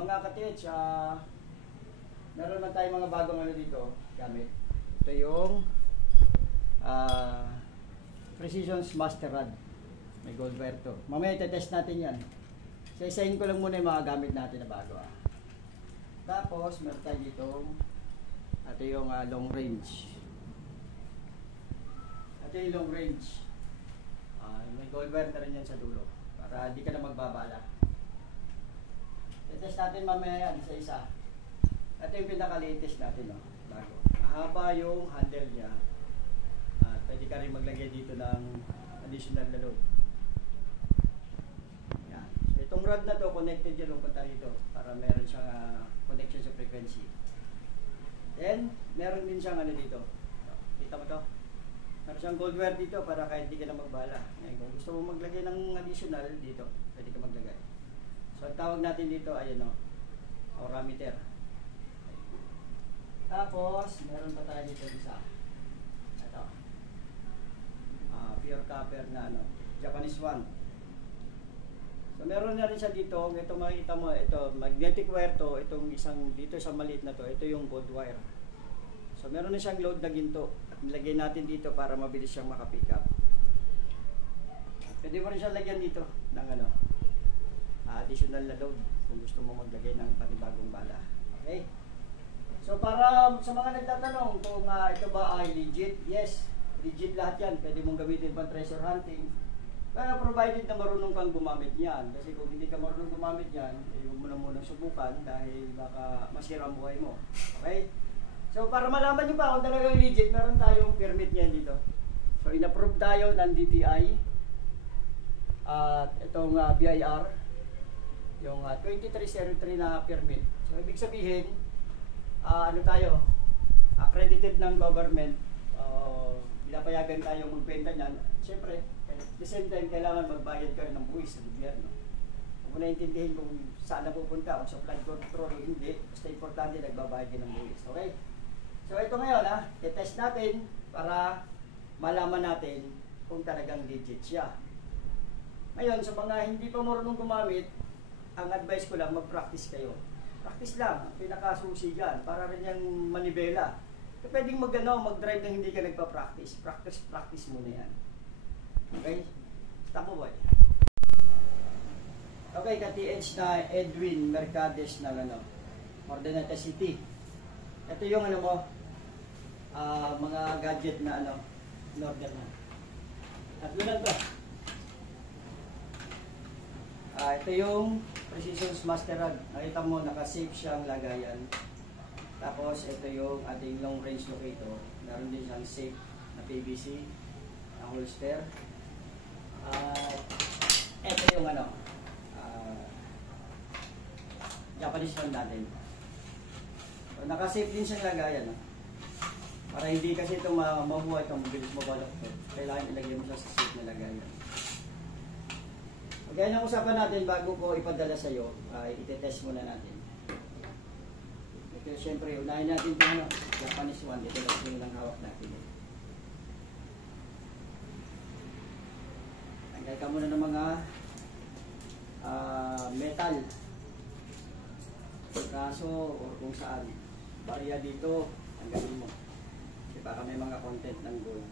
mga katits, meron man tayong mga bagong ano dito, gamit. Ito yung Precision Master Rod. May gold wire to. Mamaya i-test natin yan. Isa-isahin ko lang muna yung mga gamit natin na bago. Tapos, meron tayo dito, ito yung long range. Ito yung long range. May gold wire na rin yan sa dulo. Para hindi ka na magbabala. I-test natin mamaya yan, isa-isa. Ito yung pinaka-latest natin, no? Bago. Mahaba yung handle niya. At pwede ka rin maglagay dito ng additional na load. Yan. So, itong rod na to, connected yan punta rito para meron siyang connection sa frequency. Then, meron din siyang ano dito. Kita mo to? Meron siyang gold wire dito para kahit di ka na magbala. Ngayon, kung gusto mo maglagay ng additional dito, pwede ka maglagay. So, ang tawag natin dito ay ano, aurameter. Tapos, meron pa tayo dito isa. Ito. Pure copper na ano, Japanese one. So, meron na rin siya dito. Ito makikita mo, ito, magnetic wire to. Itong isang, dito sa maliit na to, ito yung gold wire. So, meron na siyang load na ginto. At nilagay natin dito para mabilis siyang makapick up. Pwede mo rin siyang lagyan dito ng ano, additional na load kung gusto mo maglagay ng panibagong bala. Okay? So para sa mga nagtatanong kung ito ba ay legit, yes, legit lahat yan. Pwede mong gamitin pang treasure hunting. Kaya provided na marunong kang gumamit yan. Kasi kung hindi ka marunong gumamit yan, huwag mo na munang subukan dahil baka masira ang buhay mo. Okay? So para malaman nyo ba kung talagang legit, meron tayong permit niyan dito. So in-approve tayo ng DTI at itong BIR, yung 2303 na permit. So ibig sabihin, ano tayo, accredited ng government, pinapayagan tayo magbenta niyan. Siyempre, at the same time, kailangan magbayad ka rin ng buwis sa gobyerno. Huwag mo naintindihin kung saan na pupunta, kung sa flood control o hindi, basta importante nagbabayad ka ng buwis. Okay? So ito ngayon, i-test natin para malaman natin kung talagang legit siya. Ngayon, sa mga hindi pa marunong gumamit, ang advice ko lang, mag-practice kayo. Practice lang, ang pinakasusi dyan, para rin yung manibela. So, pwedeng mag-drive na hindi ka nagpa-practice. Practice muna yan. Okay? Stop mo boy. Okay, ka-TH na Edwin Mercades ng Ordaneta City. Ito yung mga gadget na in-order na. At gano'n to. Ito yung Precision Master Rod. Nakita mo, naka-safe siyang lagayan. Tapos, ito yung ating long range locator. Meron din siyang safe na PVC, na holster. Ito yung Japanese one natin. So, naka-safe din siyang lagayan. Para hindi kasi ito mabuhay itong mabilis mabalok. Kailangan ilagay mo siya sa safe na lagayan. Kaya ang usapan natin bago ko ipadala sa iyo, ite-test muna natin. Ito siyempre, unahin natin ito Japanese one. Ito lang hawak natin. Tanggal ka muna ng mga metal. Kaso or kung saan. Bariya dito, tanggalin mo. Kasi baka may mga content ng gold.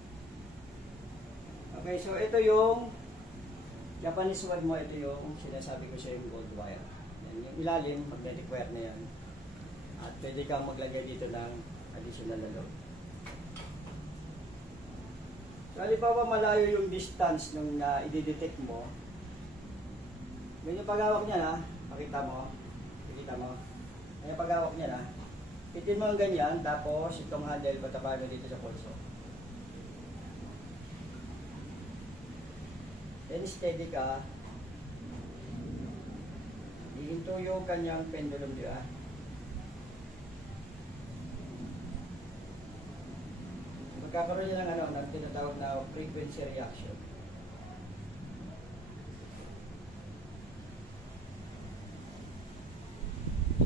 Okay, so ito yung Japanese wire mo, ito yung sinasabi ko siya yung gold wire. Yan, yung ilalim, magnetic wire na yan. At pwede kang maglagay dito ng additional na load. So, halimbawa malayo yung distance nung i-detect mo. Ganyan paghawak niya pakita mo. Pakita mo. Ganyan paghawak niya pitin mo ang ganyan, tapos itong handle patapain mo dito sa pulso. Then steady ka. Ihinto yung kanyang pendulum diba? Magkakaroon niya ng tinatawag na frequency reaction.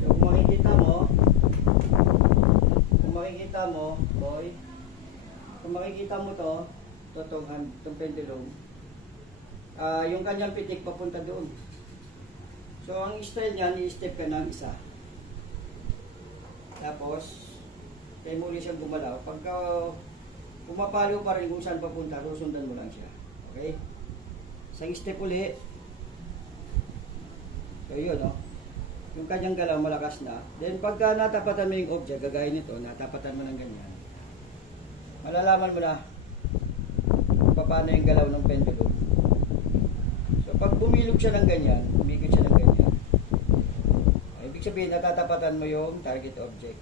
So kung makikita mo, boy, kung makikita mo to, itong pendulum, yung kanyang pitik papunta doon. So, ang style niyan, i-step ka ng isa. Tapos, kaya muli siyang gumalaw. Pagka pumapalo pa rin kung saan papunta, susundan mo lang siya. Okay? Isang step uli. So, yun, no? Yung kanyang galaw malakas na. Then, pagka natapatan mo yung object, gagaya nito, natapatan mo ng ganyan. Malalaman mo na kung paano yung galaw ng pendulum. So, pag bumilog siya ng ganyan, umikot siya ng ganyan, ibig sabihin, natatapatan mo yung target object.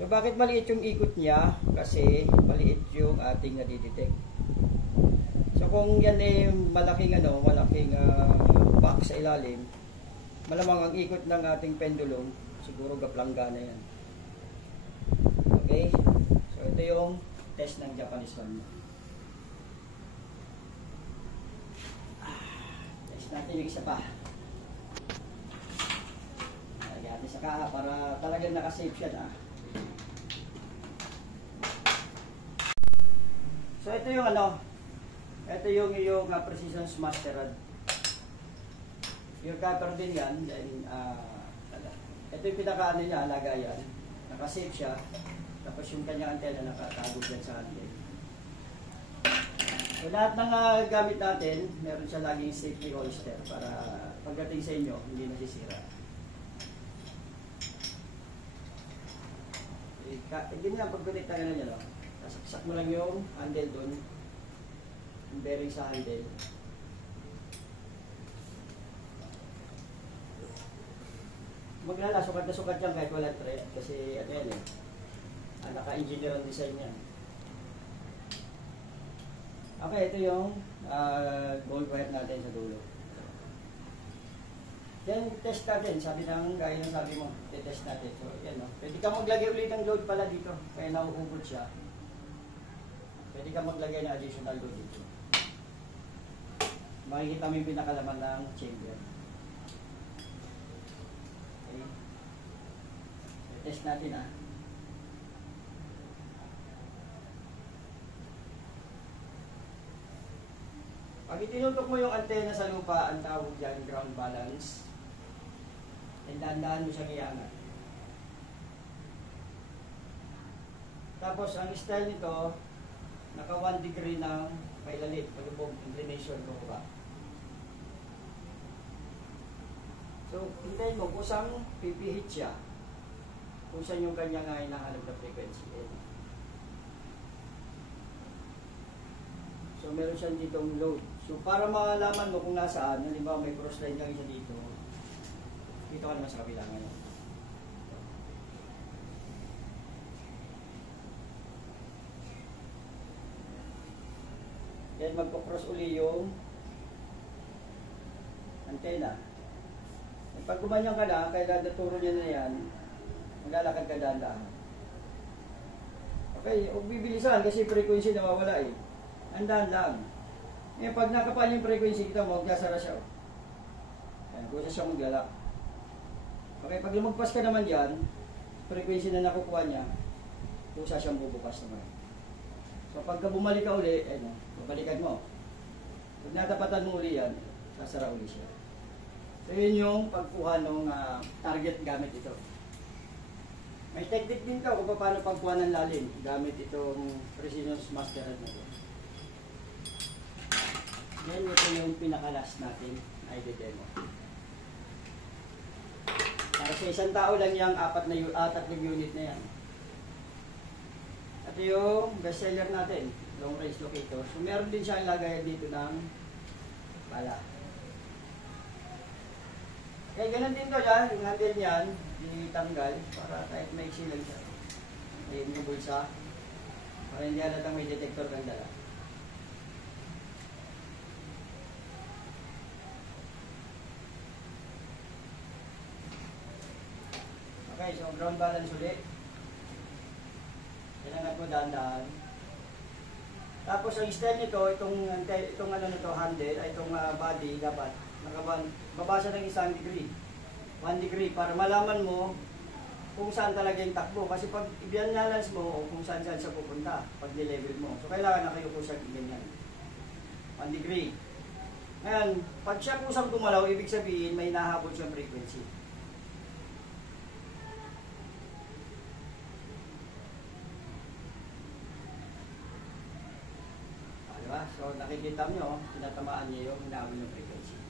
So, bakit maliit yung ikot niya? Kasi maliit yung ating nadidetect. So, kung yan ay malaking box sa ilalim, malamang ang ikot ng ating pendulum, siguro gaplangga na yan. Okay? So, ito yung test ng Japanese one. Test natin yung isa pa. Lagyan natin sa kaha para talagang nakasave siya na. So, ito yung ito yung iyong Precision Master Rod. Yung cutter din yan, then, ito yung pinaka-ano niya, lagayan. Nakasave siya. Tapos yung kanyang antena nakatago dyan sa handle. So lahat ng gamit natin, meron siya laging safety holster para pagdating sa inyo, hindi nasisira. Hindi mo lang pag-connect na gano'n yan, no? Saksak mo lang yung handle doon, yung bearing sa handle. Maglala, sukat na sukat yan kahit wala thread kasi ano yan naka-engineer ang design yan. Okay, ito yung gold wire natin sa dulo. Then test natin, gaya ng sabi mo, test natin. So yan, no? Pwede ka maglagay ulit ng load pala dito, kaya nauubod siya. Pwede ka maglagay ng additional load dito. Makikita mo yung pinakalaman ng chamber. Test natin Pag itinutok mo yung antena sa lupa, ang tawag dyan ground balance. And dahan-dahan mo siyang iangat. Tapos ang style nito, naka 1 degree ng pailalim, palubog, inclination mo ba? So, hintayin mo kung saan pipihit siya. Kung saan yung kanya nga hinahanap na frequency. So, meron siyang ditong load. So, para malaman mo kung nasaan, halimbawa may cross line kang isa dito, dito ka naman sa kabila ngayon. Then, magpo-cross uli yung antena. Pag gumanyang ka na, kaya naturo niya na yan, maglalakad ka dahan-dahan. Okay, huwag bibilisan kasi frequency nawawala Andahan lang. Ngayon, pag nakapal yung frequency, kita mo, magsasara siya. Ayan, kusa siya maglala. Okay, pag lumagpas ka naman yan, frequency na nakukuha niya, kusa siyang bubukas naman. So, pagka bumalik ka uli, babalikan mo. Pag natapatan mo uli yan, sasara uli siya. So, yun yung pagkuha ng target gamit ito. May technique din ka kung paano pagkuha ng lalim gamit itong Precision Master Rod na ito. Yan, ito yung pinaka-last natin na i-demo. Para sa isang tao lang yung apat na unit na yan. Ito yung bestseller natin, long range locator. So meron din siyang lagayan dito ng bala. Kaya ganun din to yan, yung handle niyan, ditanggal para kahit may silang siya. May bulsa, para hindi halatang may detector kang dala. Okay, so ground balance ulit. Inangat mo dahan-dahan. Tapos ang style nito, itong handle, ay itong body, dapat babasa ng 1 degree. 1 degree para malaman mo kung saan talaga yung takbo. Kasi pag i-balance mo, kung saan siya pupunta, pag nilevel mo. So kailangan nakayuko siya ganyan. 1 degree. Ayan, pag siya kusang gumalaw, ibig sabihin may nahabol siyang frequency. Diba? So nakikita nyo, tinatamaan niya yung nahabol ng frequency.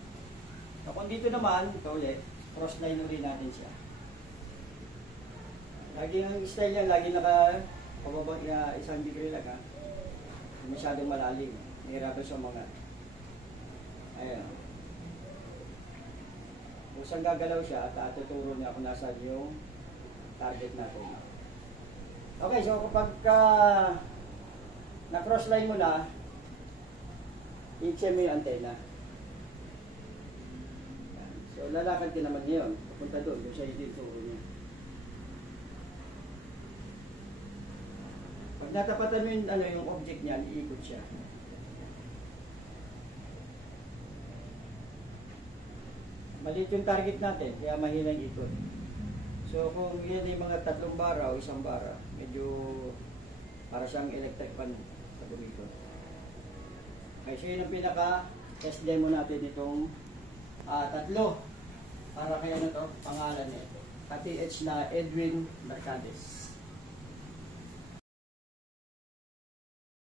So kung dito naman, ito ulit, cross line rin natin siya. Lagi ang style niya, lagi pababa niya 1 degree lang ha. Masyadong malalim. Nahirapan siya mga. Ayan. Kung saan gagalaw siya at tuturo niya kung nasa yung target natin. Okay, so kapag na-cross line mo na, i-check mo yung antena. So lalakad din naman yun. Pupunta doon, yung siya ituturo niya. Pag natapatan mo yung, yung object niya, iikot siya. Maliit yung target natin, kaya mahinang ikot. So kung yan yung mga 3 bara o 1 bara, medyo para siyang electric fan sa lumikot. Okay, so yun ang pinaka-test demo natin itong 3. Para kaya na to, pangalan niya. KTH na Edwin Mercades.